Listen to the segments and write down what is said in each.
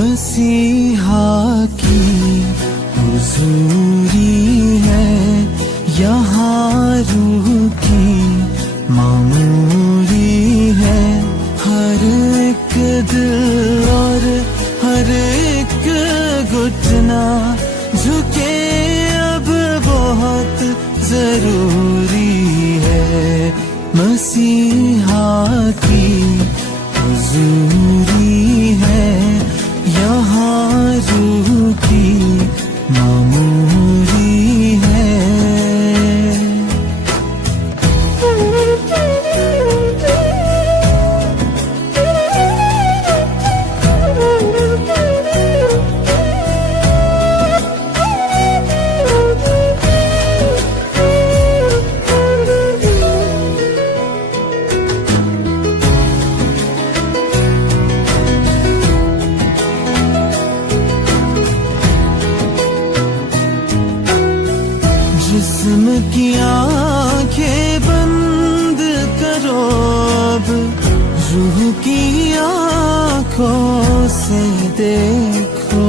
मसीहा की हुजूरी है, यहाँ रूह की मामूरी है। हर एक दिल और हर एक घुटना झुके अब बहुत जरूरी है। मसीहा की हुजूरी है, यहाँ रूह की मामूरी है। जिस्म की आंखें बंद करो, अब रूह की आंखों से देखो।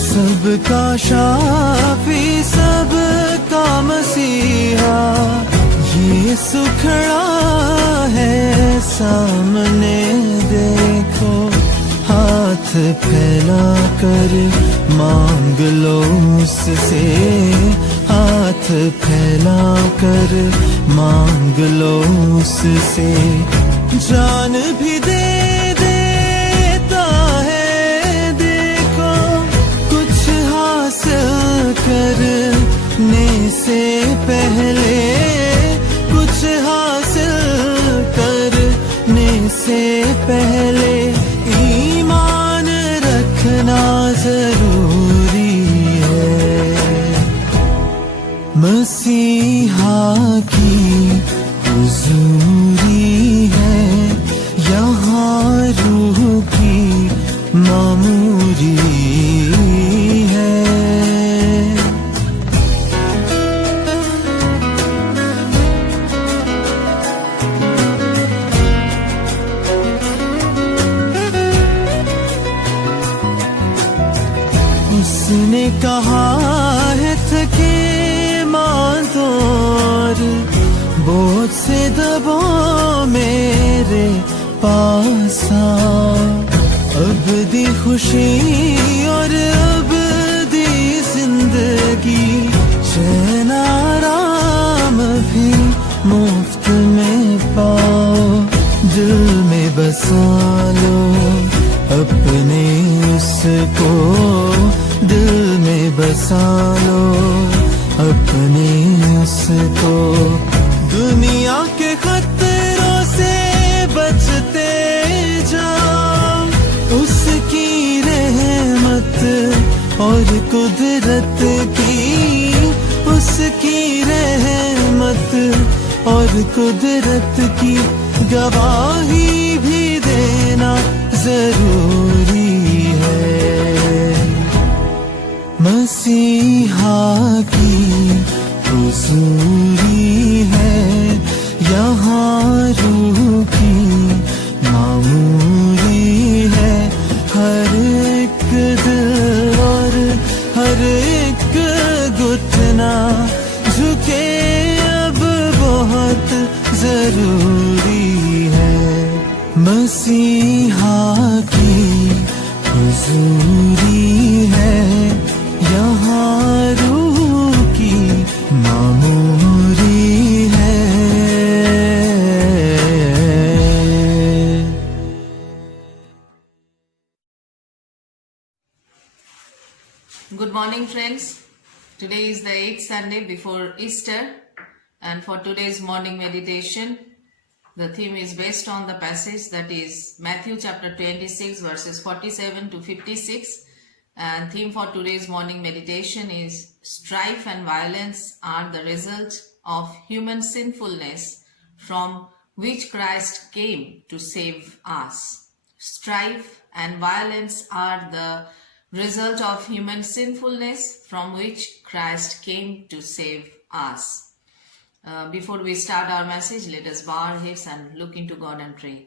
सबका शाफी सबका मसीहा यीशु खड़ा है सामने देखो। हाथ फैला कर मांग लो उससे, हाथ फैला कर मांग लो उससे। जान भी दे देता है देखो, कुछ हासिल करने से पहले, कुछ हासिल करने से पहले ईमान रखना जरूरी है। मसीहा की हुजूरी है, यहाँ रूह की मामूरी है। उसने कहा है थके मांदो और बोझ से दबो मेरे पास आओ। अब दी खुशी और अब दी जिंदगी, चैन आराम भी मुफ्त में पाओ। दिल में बसा लो अपने उसको, दिल में बसा लो अपने उसको। दुनिया के खतरों से बचते जाओ, उसकी रहमत और कुदरत की, उसकी रहमत और कुदरत की गवाही भी देना जरूरी है। मसीहा की हुजूरी है, यहाँ रूह की मामूरी है। हर एक दिल और हर एक घुटना झुके अब बहुत जरूरी है। मसीहा की हुजूरी है, यहाँ रूह की मामूरी है। Good morning, friends. Today is the 8th Sunday before Easter, and for today's morning meditation, the theme is based on the passage that is Matthew chapter 26 verses 47 to 56, and theme for today's morning meditation is strife and violence are the result of human sinfulness from which Christ came to save us. Strife and violence are the result of human sinfulness from which Christ came to save us. Before we start our message, let us bow our heads and look into God and pray.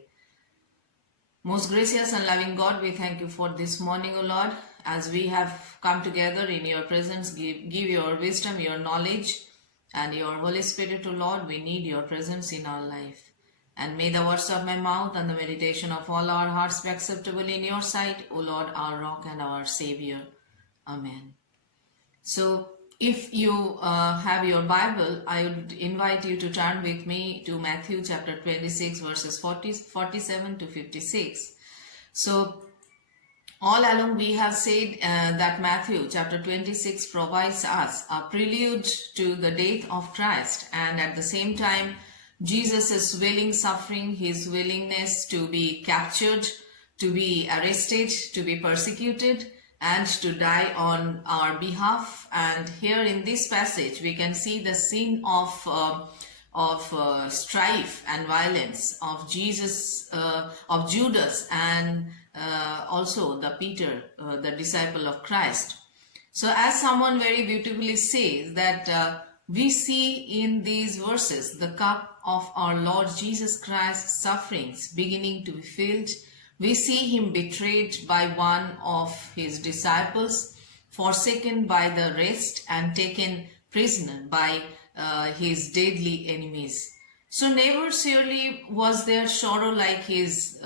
Most gracious and loving God, we thank you for this morning, O Lord, as we have come together in your presence. Give your wisdom, your knowledge, and your Holy Spirit, O Lord. We need your presence in our life. And may the words of my mouth and the meditation of all our hearts be acceptable in your sight, O Lord, our rock and our Savior. Amen. So, if you have your Bible, I would invite you to turn with me to Matthew chapter 26 verses 47 to 56. So, all along we have said that Matthew chapter 26 provides us a prelude to the death of Christ, and at the same time Jesus' willing suffering, his willingness to be captured, to be arrested, to be persecuted, and to die on our behalf. And here in this passage we can see the scene of strife and violence of Jesus, of Judas, and also the Peter, the disciple of Christ. So as someone very beautifully says that we see in these verses the cup of our Lord Jesus Christ's sufferings beginning to be filled. We see him betrayed by one of his disciples, forsaken by the rest, and taken prisoner by his deadly enemies. So never surely was there sorrow like his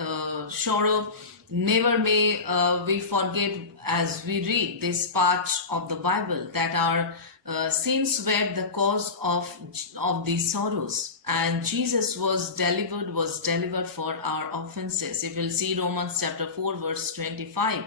sorrow. Never may we forget, as we read this part of the Bible, that our sins were the cause of these sorrows, and Jesus was delivered for our offenses. If you'll see Romans chapter 4 verse 25.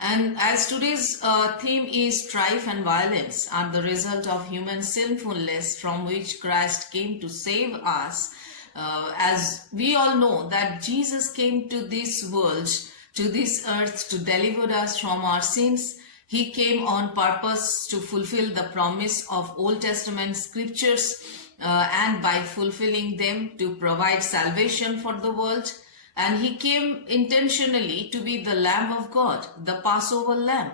And as today's theme is strife and violence are the result of human sinfulness, from which Christ came to save us. As we all know that Jesus came to this world, to this earth, to deliver us from our sins. He came on purpose to fulfill the promise of Old Testament scriptures, and by fulfilling them to provide salvation for the world. And he came intentionally to be the Lamb of God, the Passover Lamb.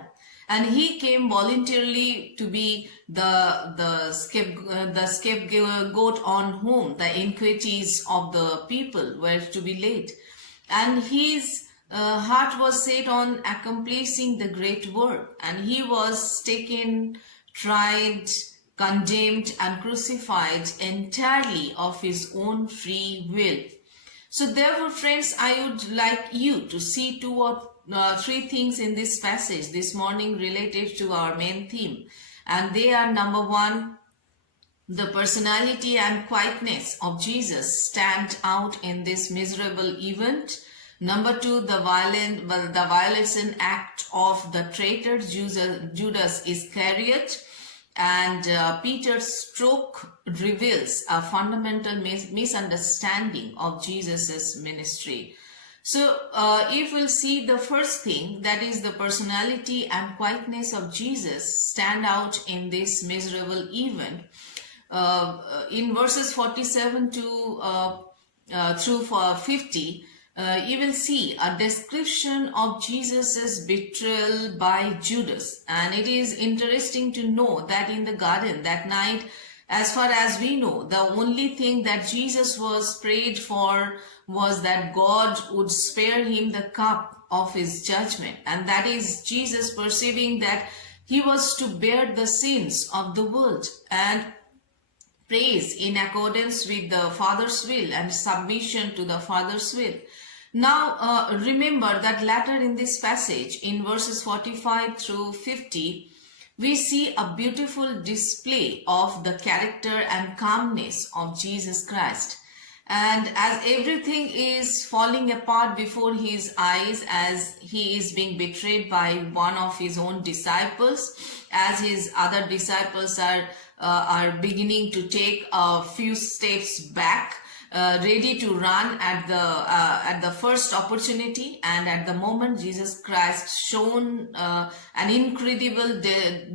And he came voluntarily to be the scapegoat on whom the iniquities of the people were to be laid. And his heart was set on accomplishing the great work, and he was taken, tried, condemned, and crucified entirely of his own free will. So therefore, friends, I would like you to see two or three things in this passage this morning related to our main theme. And they are: number one, the personality and quietness of Jesus stand out in this miserable event. Number two, the violence and act of the traitor Judas Iscariot. And Peter's stroke reveals a fundamental misunderstanding of Jesus's ministry. So if we'll see the first thing, that is the personality and quietness of Jesus stand out in this miserable event. In verses 47 through 50, you will see a description of Jesus's betrayal by Judas. And it is interesting to know that in the garden that night, as far as we know, the only thing that Jesus was prayed for was that God would spare him the cup of his judgment. And that is Jesus perceiving that he was to bear the sins of the world and prays in accordance with the Father's will and submission to the Father's will. Now, remember that later in this passage, in verses 45 through 50, we see a beautiful display of the character and calmness of Jesus Christ. And as everything is falling apart before his eyes, as he is being betrayed by one of his own disciples, as his other disciples are beginning to take a few steps back, ready to run at the first opportunity, and at the moment Jesus Christ shown an incredible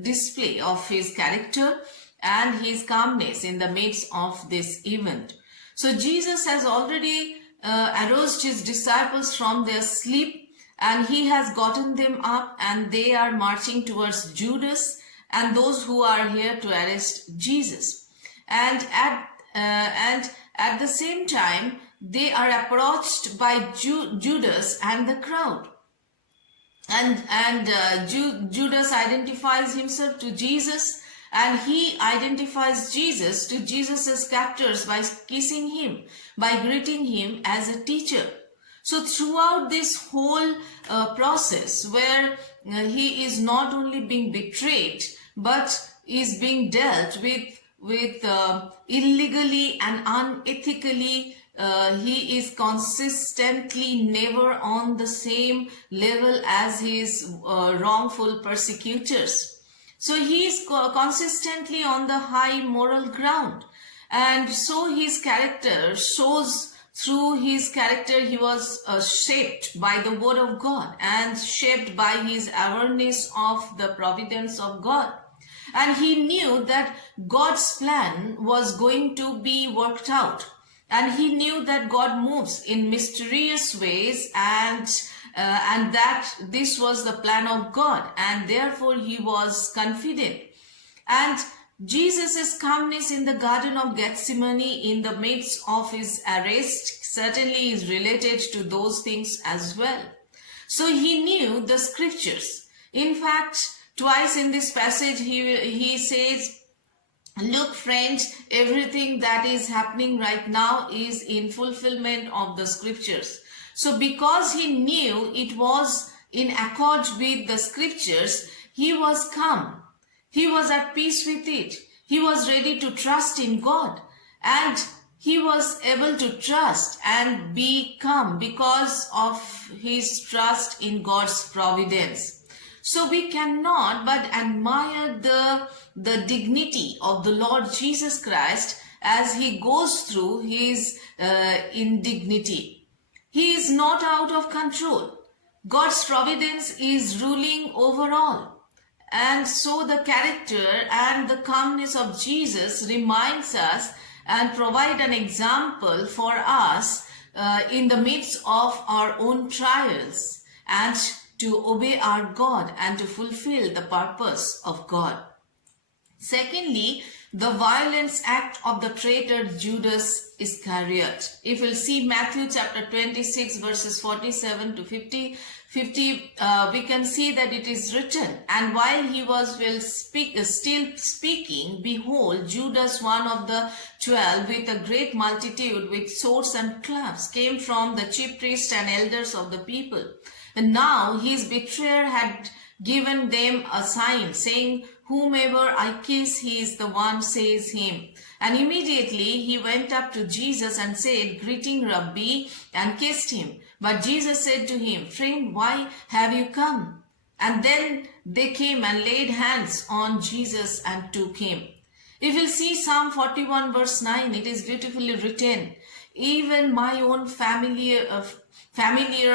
display of his character and his calmness in the midst of this event. So Jesus has already aroused his disciples from their sleep, and he has gotten them up, and they are marching towards Judas and those who are here to arrest Jesus. And at the same time, they are approached by Judas and the crowd. Judas identifies himself to Jesus, and he identifies Jesus to Jesus's captors by kissing him, by greeting him as a teacher. So throughout this whole process where he is not only being betrayed, but is being dealt with illegally and unethically, he is consistently never on the same level as his wrongful persecutors. So he is consistently on the high moral ground. And so his character shows, through his character he was shaped by the word of God and shaped by his awareness of the providence of God. And he knew that God's plan was going to be worked out. And he knew that God moves in mysterious ways, and that this was the plan of God, and therefore he was confident. And Jesus' calmness in the Garden of Gethsemane in the midst of his arrest certainly is related to those things as well. So he knew the scriptures. In fact, twice in this passage he says, look friends, everything that is happening right now is in fulfillment of the scriptures. So because he knew it was in accord with the scriptures, he was calm. He was at peace with it. He was ready to trust in God. And he was able to trust and be calm because of his trust in God's providence. So we cannot but admire the dignity of the Lord Jesus Christ as he goes through his indignity. He is not out of control. God's providence is ruling over all. And so the character and the calmness of Jesus reminds us and provide an example for us in the midst of our own trials, and to obey our God and to fulfill the purpose of God. Secondly, the violence act of the traitor Judas Iscariot. If we'll see Matthew chapter 26 verses 47 to 50, we can see that it is written, and while he was still speaking, behold, Judas, one of the 12, with a great multitude with swords and clubs, came from the chief priests and elders of the people. And now his betrayer had given them a sign, saying, whomever I kiss, he is the one, says him. And immediately he went up to Jesus and said, greeting, Rabbi, and kissed him. But Jesus said to him, friend, why have you come? And then they came and laid hands on Jesus and took him. If you'll see Psalm 41 verse 9, it is beautifully written, even my own familiar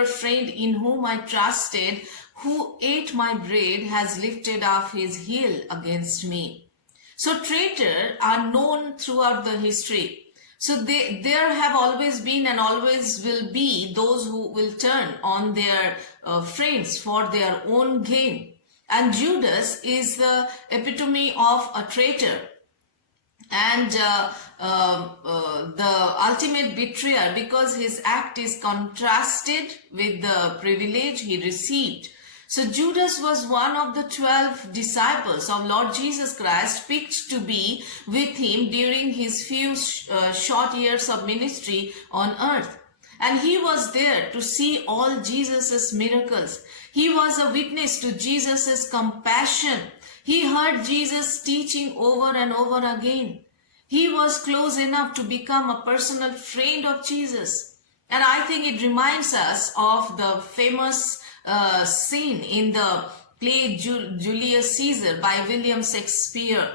friend in whom I trusted, who ate my bread, has lifted up his heel against me. So traitors are known throughout the history. So there have always been and always will be those who will turn on their friends for their own gain. And Judas is the epitome of a traitor and the ultimate betrayer, because his act is contrasted with the privilege he received. So Judas was one of the 12 disciples of Lord Jesus Christ, picked to be with him during his few short years of ministry on earth. And he was there to see all Jesus's miracles. He was a witness to Jesus's compassion. He heard Jesus teaching over and over again. He was close enough to become a personal friend of Jesus. And I think it reminds us of the famous scene in the play Julius Caesar by William Shakespeare.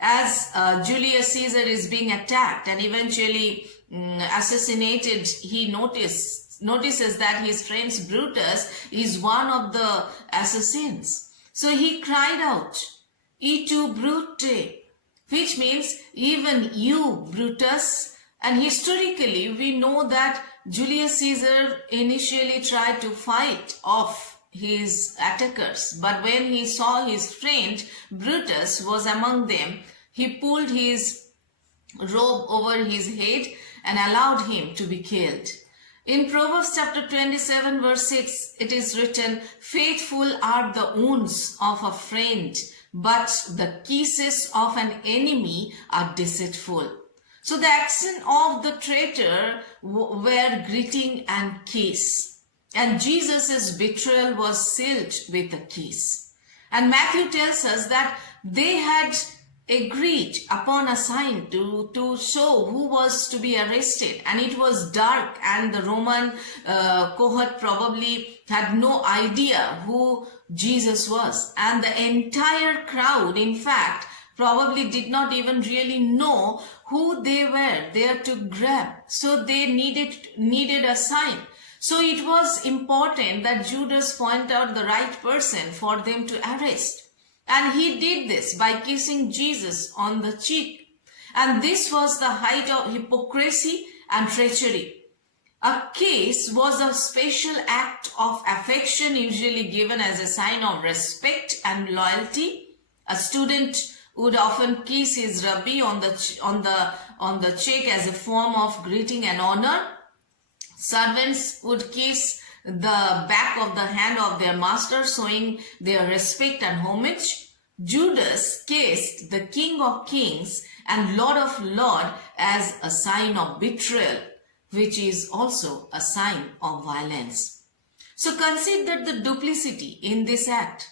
As Julius Caesar is being attacked and eventually assassinated, he notices that his friend Brutus is one of the assassins. So he cried out, "E tu, Brute," which means even you, Brutus. And historically, we know that Julius Caesar initially tried to fight off his attackers, but when he saw his friend Brutus was among them, he pulled his robe over his head and allowed him to be killed. In Proverbs chapter 27 verse 6, it is written, "Faithful are the wounds of a friend, but the kisses of an enemy are deceitful." So the action of the traitor were greeting and kiss. And Jesus' betrayal was sealed with a kiss. And Matthew tells us that they had agreed upon a sign to show who was to be arrested, and it was dark, and the Roman cohort probably had no idea who Jesus was, and the entire crowd, in fact, probably did not even really know who they were there to grab. So they needed a sign. So it was important that Judas point out the right person for them to arrest. And he did this by kissing Jesus on the cheek. And this was the height of hypocrisy and treachery. A kiss was a special act of affection usually given as a sign of respect and loyalty. A student would often kiss his rabbi on the cheek as a form of greeting and honor. Servants would kiss the back of the hand of their master, showing their respect and homage. Judas kissed the King of Kings and Lord of Lords as a sign of betrayal, which is also a sign of violence. So consider the duplicity in this act.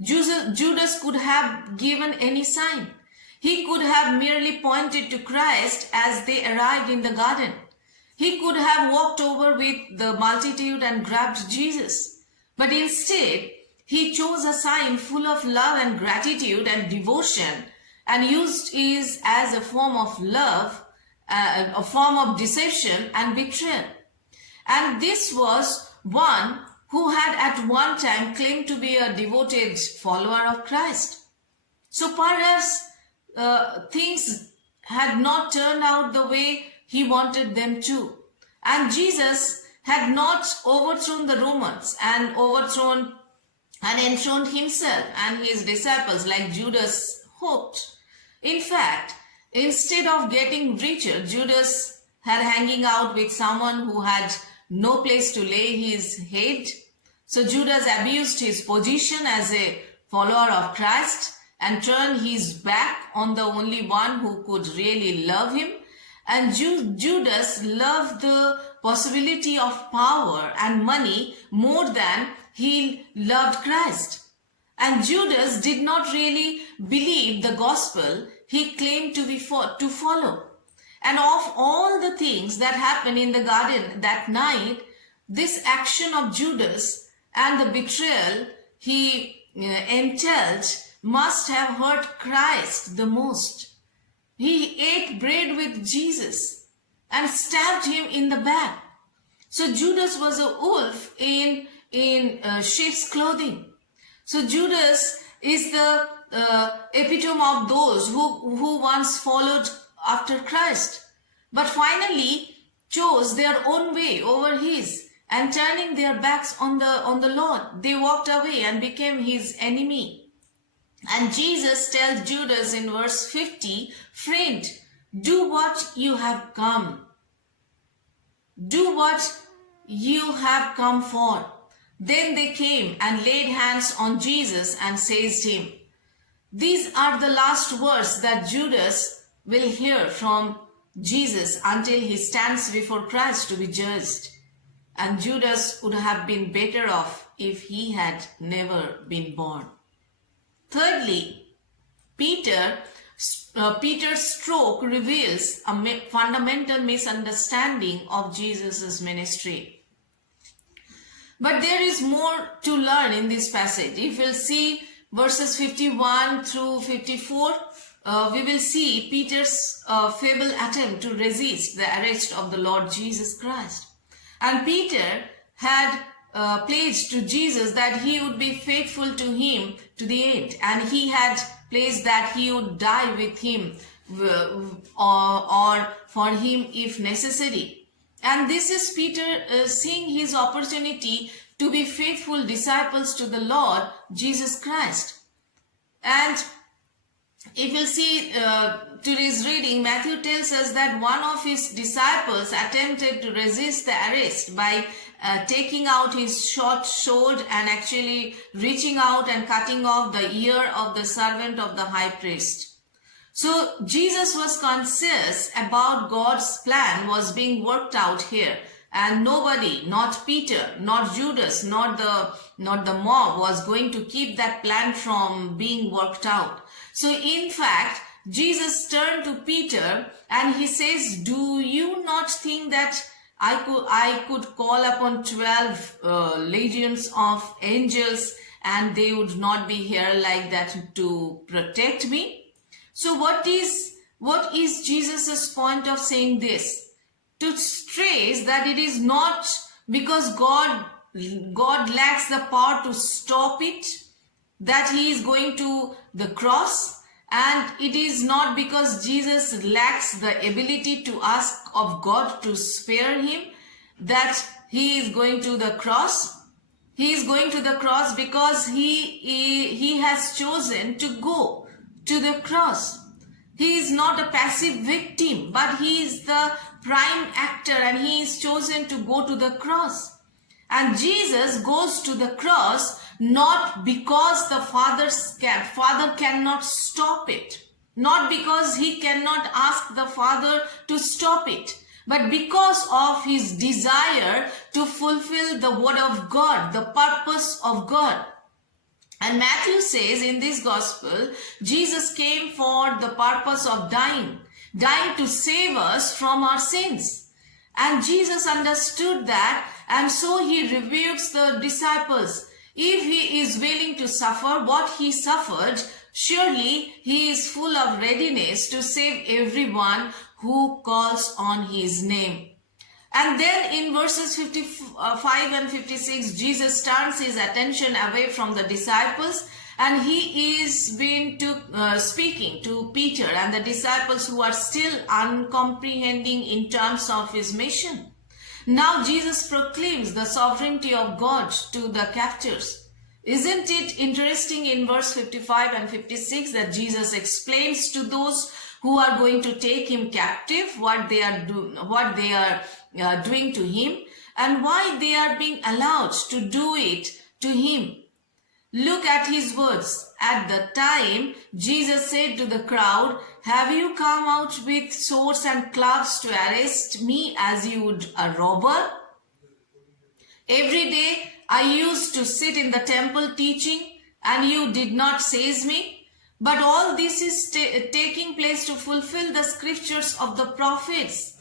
Judas could have given any sign. He could have merely pointed to Christ as they arrived in the garden. He could have walked over with the multitude and grabbed Jesus. But instead, he chose a sign full of love and gratitude and devotion, and used it as a form of love, a form of deception and betrayal. And this was one who had at one time claimed to be a devoted follower of Christ. So perhaps things had not turned out the way he wanted them to. And Jesus had not overthrown the Romans and enthroned himself and his disciples like Judas hoped. In fact, instead of getting richer, Judas had hanging out with someone who had no place to lay his head. So Judas abused his position as a follower of Christ and turned his back on the only one who could really love him. And Judas loved the possibility of power and money more than he loved Christ. And Judas did not really believe the gospel he claimed to follow. And of all the things that happened in the garden that night, this action of Judas and the betrayal he entailed must have hurt Christ the most. He ate bread with Jesus and stabbed him in the back. So Judas was a wolf in sheep's clothing. So Judas is the epitome of those who once followed after Christ, but finally chose their own way over his, and turning their backs on the Lord, they walked away and became his enemy. And Jesus tells Judas in verse 50, "Friend, do what you have come. Do what you have come for." Then they came and laid hands on Jesus and seized him. These are the last words that Judas will hear from Jesus until he stands before Christ to be judged. And Judas would have been better off if he had never been born. Thirdly, Peter's stroke reveals a fundamental misunderstanding of Jesus' ministry. But there is more to learn in this passage. If we'll see verses 51 through 54, we will see Peter's feeble attempt to resist the arrest of the Lord Jesus Christ. And Peter had pledged to Jesus that he would be faithful to him to the end, and he had pledged that he would die with him or for him if necessary. And this is Peter seeing his opportunity to be faithful disciples to the Lord Jesus Christ. And if you'll see today's reading, Matthew tells us that one of his disciples attempted to resist the arrest by taking out his short sword and actually reaching out and cutting off the ear of the servant of the high priest. So Jesus was conscious about God's plan was being worked out here, and nobody, not Peter, not Judas, not the mob, was going to keep that plan from being worked out. So in fact, Jesus turned to Peter and he says, "Do you not think that I could call upon 12 legions of angels and they would not be here like that to protect me?" So what is Jesus' point of saying this? To stress that it is not because God lacks the power to stop it, that he is going to the cross, and it is not because Jesus lacks the ability to ask of God to spare him that he is going to the cross. He is going to the cross because he has chosen to go to the cross. He is not a passive victim, but he is the prime actor and he is chosen to go to the cross. And Jesus goes to the cross not because the Father cannot stop it, not because he cannot ask the Father to stop it, but because of his desire to fulfill the word of God, the purpose of God. And Matthew says in this gospel, Jesus came for the purpose of dying to save us from our sins. And Jesus understood that, and so he rebukes the disciples. If he is willing to suffer what he suffered, surely he is full of readiness to save everyone who calls on his name. And then in verses 55 and 56, Jesus turns his attention away from the disciples and he is speaking to Peter and the disciples who are still uncomprehending in terms of his mission. Now Jesus proclaims the sovereignty of God to the captors. Isn't it interesting in verse 55 and 56 that Jesus explains to those who are going to take him captive what they are doing to him and why they are being allowed to do it to him? Look at his words. At the time, Jesus said to the crowd, "Have you come out with swords and clubs to arrest me as you would a robber? Every day I used to sit in the temple teaching, and you did not seize me. But all this is taking place to fulfill the scriptures of the prophets."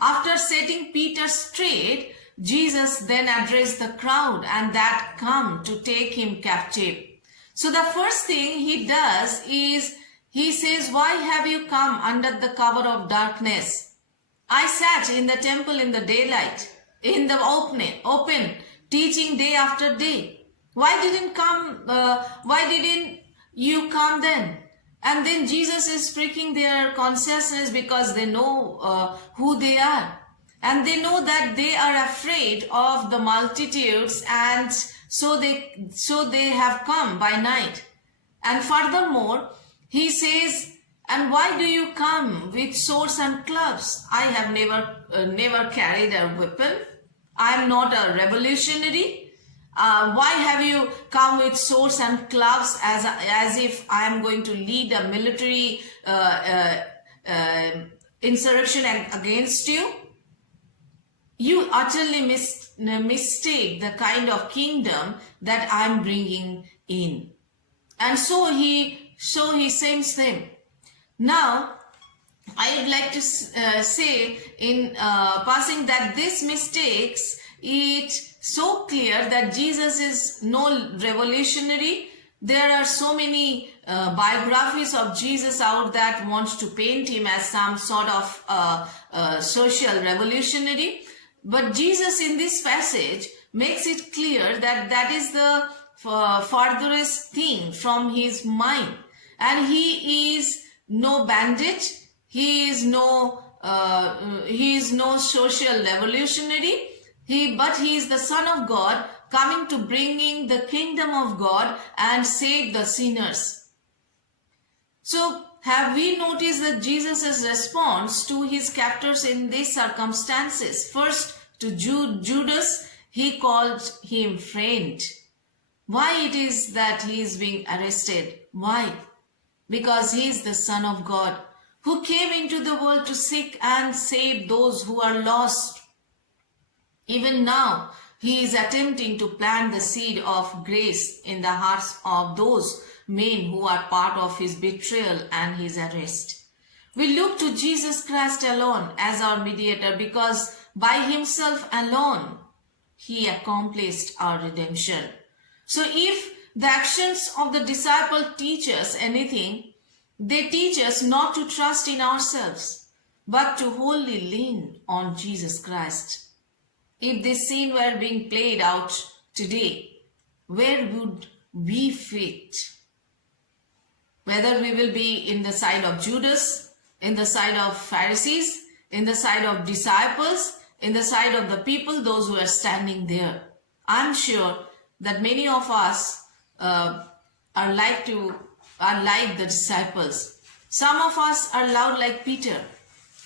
After setting Peter straight, Jesus then addressed the crowd and that come to take him captive. So the first thing he does is he says, "Why have you come under the cover of darkness? I sat in the temple in the daylight, in the open, teaching day after day. Why didn't you come then?" And then Jesus is pricking their consciousness because they know who they are. And they know that they are afraid of the multitudes, and so they have come by night. And furthermore, he says, "And why do you come with swords and clubs? I have never carried a weapon. I am not a revolutionary. Why have you come with swords and clubs as if I am going to lead a military insurrection against you? You utterly mistake the kind of kingdom that I am bringing in." And so he sends them. Now, I would like to say in passing that this mistakes it so clear that Jesus is no revolutionary. There are so many biographies of Jesus out that want to paint him as some sort of social revolutionary. But Jesus in this passage makes it clear that that is the farthest thing from his mind. And he is no bandit. He is no social revolutionary. But he is the Son of God coming to bringing the kingdom of God and save the sinners. So have we noticed that Jesus' response to his captors in these circumstances? First, to Judas, he called him friend. Why it is that he is being arrested? Why? Because he is the Son of God, who came into the world to seek and save those who are lost. Even now, he is attempting to plant the seed of grace in the hearts of those men who are part of his betrayal and his arrest. We look to Jesus Christ alone as our mediator because by himself alone, he accomplished our redemption. So if the actions of the disciple teach us anything, they teach us not to trust in ourselves, but to wholly lean on Jesus Christ. If this scene were being played out today, where would we fit? Whether we will be in the side of Judas, in the side of Pharisees, in the side of disciples, in the side of the people, those who are standing there. I'm sure that many of us are like the disciples. Some of us are loud like Peter,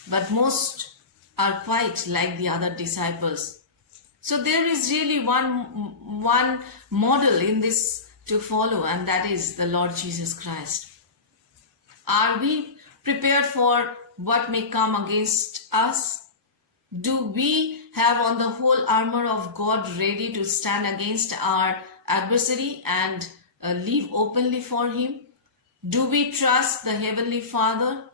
but most are quite like the other disciples. So there is really one model in this to follow, and that is the Lord Jesus Christ. Are we prepared for what may come against us? Do we have on the whole armor of God ready to stand against our adversary and live openly for him? Do we trust the Heavenly Father?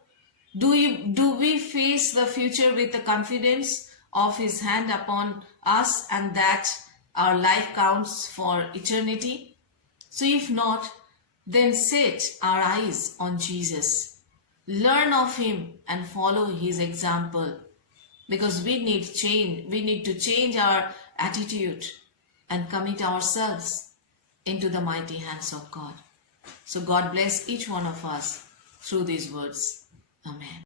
Do we face the future with the confidence of his hand upon us and that our life counts for eternity? So if not, then set our eyes on Jesus. Learn of him and follow his example. Because we need change. We need to change our attitude and commit ourselves into the mighty hands of God. So God bless each one of us through these words. Amen.